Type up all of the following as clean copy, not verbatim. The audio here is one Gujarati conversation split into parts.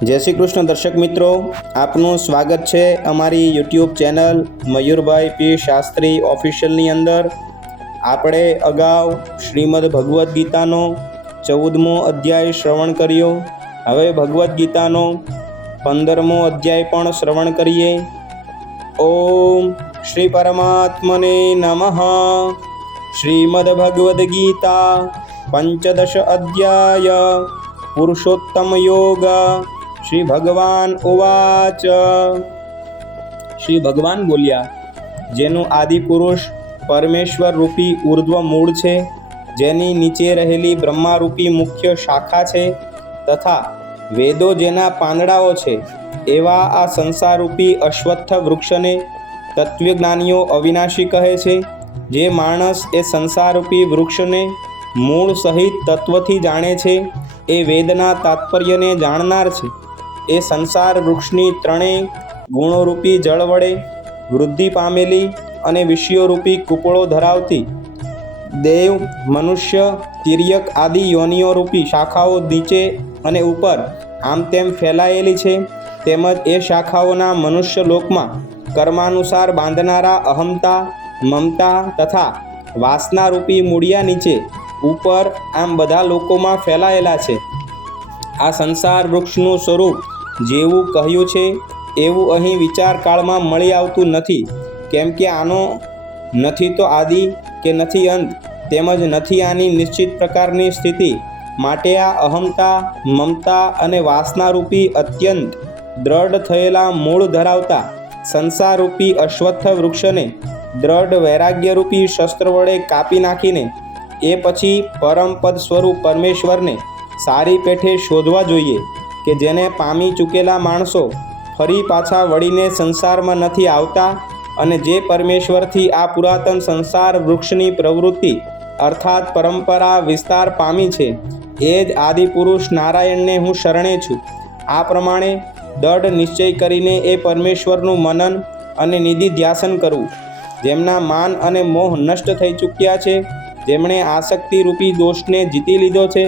જય શ્રી કૃષ્ણ દર્શક મિત્રો, આપનું સ્વાગત છે અમારી યુટ્યુબ ચેનલ મયુરભાઈ પી શાસ્ત્રી ઓફિશિયલની અંદર। આપણે અગાઉ શ્રીમદ ભગવદ્ ગીતાનો 14મો અધ્યાય શ્રવણ કર્યો। હવે ભગવદ્ ગીતાનો 15મો અધ્યાય પણ શ્રવણ કરીએ। ઓમ શ્રી પરમાત્મને નમઃ। શ્રીમદ ભગવદ્ ગીતા પંચદશ અધ્યાય પુરુષોત્તમ યોગ। શ્રી ભગવાન ઉવાચ। શ્રી ભગવાન બોલ્યા, જેનું આદિ પુરુષ પરમેશ્વર રૂપી ઉર્ધ્વ મૂળ છે, જેની નીચે રહેલી બ્રહ્મારૂપી મુખ્ય શાખા છે, તથા વેદો જેના પાંદડાઓ છે, એવા આ સંસારરૂપી અશ્વત્થ વૃક્ષને તત્વજ્ઞાનીઓ અવિનાશી કહે છે। જે માણસ એ સંસારરૂપી વૃક્ષને મૂળ સહિત તત્વથી જાણે છે, એ વેદના તાત્પર્યને જાણનાર છે। એ સંસાર વૃક્ષની ત્રણેય ગુણોરૂપી જળ વડે વૃદ્ધિ પામેલી અને વિષયોરૂપી કુપળો ધરાવતી દેવ, મનુષ્ય, તિર્યક આદિ યોનિઓરૂપી શાખાઓ નીચે અને ઉપર આમ તેમ ફેલાયેલી છે। તેમજ એ શાખાઓના મનુષ્ય લોકમાં કર્માનુસાર બાંધનારા અહમતા, મમતા તથા વાસનારૂપી મૂળિયા નીચે ઉપર આમ બધા લોકોમાં ફેલાયેલા છે। આ સંસાર વૃક્ષનું સ્વરૂપ જેવું કહ્યું છે એવું અહીં વિચાર કાળમાં મળી આવતું નથી, કેમ કે આનો નથી તો આદિ કે નથી અંત, તેમજ નથી આની નિશ્ચિત પ્રકારની સ્થિતિ। માટે આ અહમતા, મમતા અને વાસનારૂપી અત્યંત દ્રઢ થયેલા મૂળ ધરાવતા સંસારરૂપી અશ્વત્થ વૃક્ષને દ્રઢ વૈરાગ્યરૂપી શસ્ત્ર વડે કાપી નાખીને એ પછી પરમપદ સ્વરૂપ પરમેશ્વરને સારી પેઠે શોધવા જોઈએ, કે જેને પામી ચૂકેલા માણસો ફરી પાછા વળીને સંસારમાં નથી આવતા, અને જે પરમેશ્વરથી આ પુરાતન સંસાર વૃક્ષની પ્રવૃત્તિ અર્થાત પરંપરા વિસ્તાર પામી છે, એ જ આદિપુરુષ નારાયણને હું શરણે છું। આ પ્રમાણે દૃઢ નિશ્ચય કરીને એ પરમેશ્વરનું મનન અને નિધિધ્યાસન કરવું। જેમના માન અને મોહ નષ્ટ થઈ ચૂક્યા છે, જેમણે આસક્તિરૂપી દોષને જીતી લીધો છે,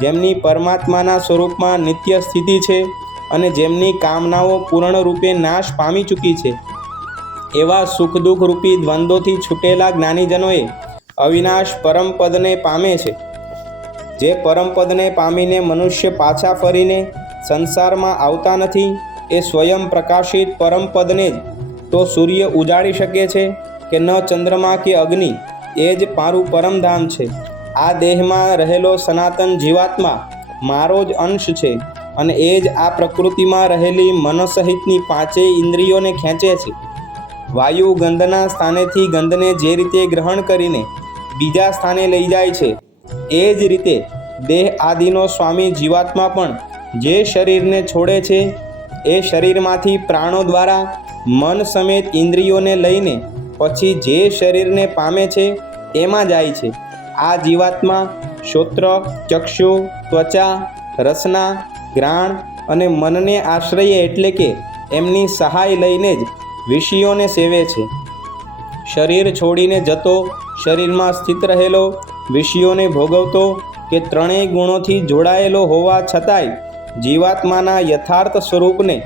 જેમની પરમાત્માના સ્વરૂપમાં નિત્ય સ્થિતિ છે અને જેમની કામનાઓ પૂર્ણ રૂપે નાશ પામી ચૂકી છે, એવા સુખ દુઃખ રૂપી દ્વંદ્વોથી છૂટેલા જ્ઞાનીજનોએ અવિનાશ પરમપદને પામે છે। જે પરમપદને પામીને મનુષ્ય પાછા ફરીને સંસારમાં આવતા નથી, એ સ્વયં પ્રકાશિત પરમપદને જ તો સૂર્ય ઉજાડી શકે છે કે ન ચંદ્રમા કે અગ્નિ, એ જ મારું પરમધામ છે। આ દેહમાં રહેલો સનાતન જીવાત્મા મારો જ અંશ છે, અને એ જ આ પ્રકૃતિમાં રહેલી મન સહિતની પાંચેય ઇન્દ્રિયોને ખેંચે છે। વાયુ ગંધના સ્થાનેથી ગંધને જે રીતે ગ્રહણ કરીને બીજા સ્થાને લઈ જાય છે, એ જ રીતે દેહ આદિનો સ્વામી જીવાત્મા પણ જે શરીરને છોડે છે, એ શરીરમાંથી પ્રાણો દ્વારા મન સમેત ઇન્દ્રિયોને લઈને પછી જે શરીરને પામે છે એમાં જાય છે। આ જીવાત્મા શ્રોત્ર, ચક્ષુ, ત્વચા, રસના, ઘ્રાણ અને મનને આશ્રયે એટલે કે એમની સહાય લઈને જ વિષયોને સેવે છે। શરીર છોડીને જતો, શરીરમાં સ્થિત રહેલો, વિષયોને ભોગવતો કે ત્રણેય ગુણોથી જોડાયેલો હોવા છતાંય જીવાત્માના યથાર્થ સ્વરૂપને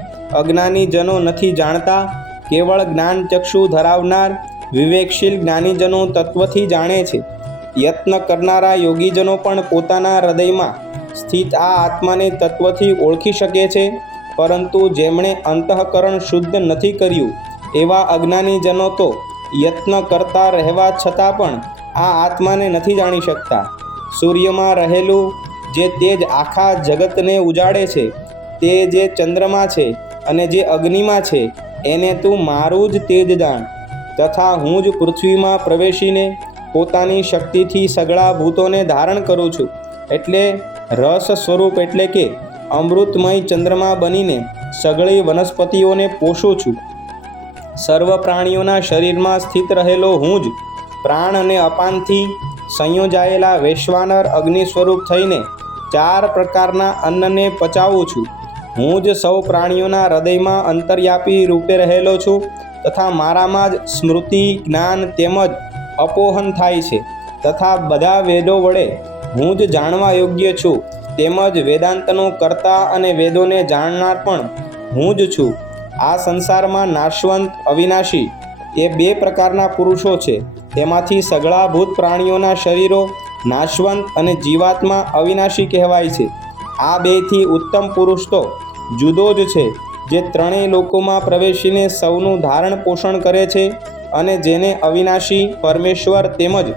અજ્ઞાનીજનો નથી જાણતા। કેવળ જ્ઞાનચક્ષુ ધરાવનાર વિવેકશીલ જ્ઞાનીજનો તત્વથી જાણે છે। યત્ન કરનારા યોગીજનો પણ પોતાના હૃદયમાં સ્થિત આ આત્માને તત્વથી ઓળખી શકે છે, પરંતુ જેમણે અંતઃકરણ શુદ્ધ નથી કર્યું એવા અજ્ઞાનીજનો તો યત્ન કરતા રહેવા છતાં પણ આ આત્માને નથી જાણી શકતા। સૂર્યમાં રહેલું જે તેજ આખા જગતને ઉજાડે છે, તે જે ચંદ્રમા છે અને જે અગ્નિમાં છે, એને તું મારું જ તેજ જાણ। તથા હું જ પૃથ્વીમાં પ્રવેશીને પોતાની શક્તિથી સગળા ભૂતોને ધારણ કરું છું, એટલે રસ સ્વરૂપ એટલે કે અમૃતમય ચંદ્રમા બનીને સગળી વનસ્પતિઓને પોષું છું। સર્વ પ્રાણીઓના શરીરમાં સ્થિત રહેલો હું જ પ્રાણ અને અપાનથી સંયોજાયેલા વૈશ્વાનર અગ્નિ સ્વરૂપ થઈને 4 પ્રકારના અન્નને પચાવું છું। હું જ સૌ પ્રાણીઓના હૃદયમાં અંતર્યાપી રૂપે રહેલો છું, તથા મારામાં જ સ્મૃતિ, જ્ઞાન તેમજ અપોહન થાય છે, તથા બધા વેદો વડે હું જ જાણવા યોગ્ય છું। તેમજ વેદાંતનો કર્તા અને વેદોને જાણનાર પણ હું જ છું. આ સંસારમાં નાશવંત અવિનાશી એ બે પ્રકારના પુરુષો છે. તેમાંથી સઘળા ભૂત પ્રાણીઓના શરીરો નાશવંત અને જીવાત્મા અવિનાશી કહેવાય છે. આ બેથી ઉત્તમ પુરુષ તો જુદો જ છે, જે ત્રણેય લોકોમાં પ્રવેશીને સૌનું ધારણ પોષણ કરે છે અને જેને અવિનાશી, પરમેશ્વર તેમજ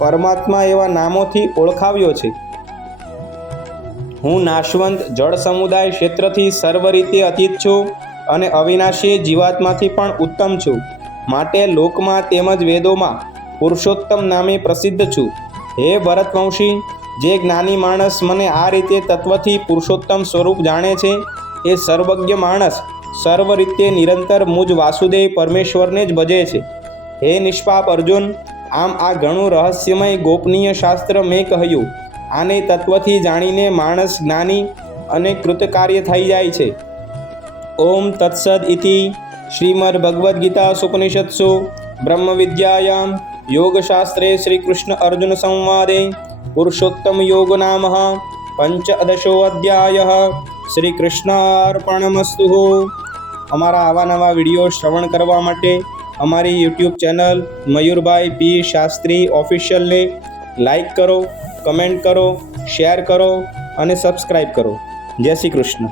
પરમાત્મા એવા નામોથી ઓળખાવ્યો છે. હું નાશવંત જળ સમુદાય ક્ષેત્રથી સર્વ રીતે અતીત છું અને અવિનાશી જીવાત્માથી પણ ઉત્તમ છું. માટે લોકમાં તેમજ વેદોમાં પુરુષોત્તમ નામે પ્રસિદ્ધ છું. હે ભરતવંશી, જે જ્ઞાની માણસ મને આ રીતે તત્વથી પુરુષોત્તમ સ્વરૂપ જાણે છે, એ સર્વજ્ઞ માણસ સર્વ રીતે નિરંતર મુજ વાસુદેવ પરમેશ્વરને જ ભજે છે. હે નિષ્પાપ અર્જુન, આમ આ ઘણું રહસ્યમય ગોપનીય શાસ્ત્ર મેં કહ્યું. આને તત્વથી જાણીને માણસ જ્ઞાની અને કૃતકાર્ય થઈ જાય છે. ઓમ તત્સદ ઇતિ શ્રીમદ્ ભગવદ્ ગીતા ઉપનિષત્સુ બ્રહ્મ વિદ્યાયામ યોગશાસ્ત્રે શ્રી કૃષ્ણ અર્જુન સંવાદે પુરુષોત્તમ યોગ નામ પંચદશો અધ્યાય. શ્રી કૃષ્ણાર્પણમસ્તુ. અમારા આવા નવા વિડીયો શ્રવણ કરવા માટે અમારી યુટ્યુબ ચેનલ મયુરભાઈ પી શાસ્ત્રી ઓફિશિયલને લાઈક કરો, કમેન્ટ કરો, શેર કરો અને સબસ્ક્રાઈબ કરો. જય શ્રી કૃષ્ણ.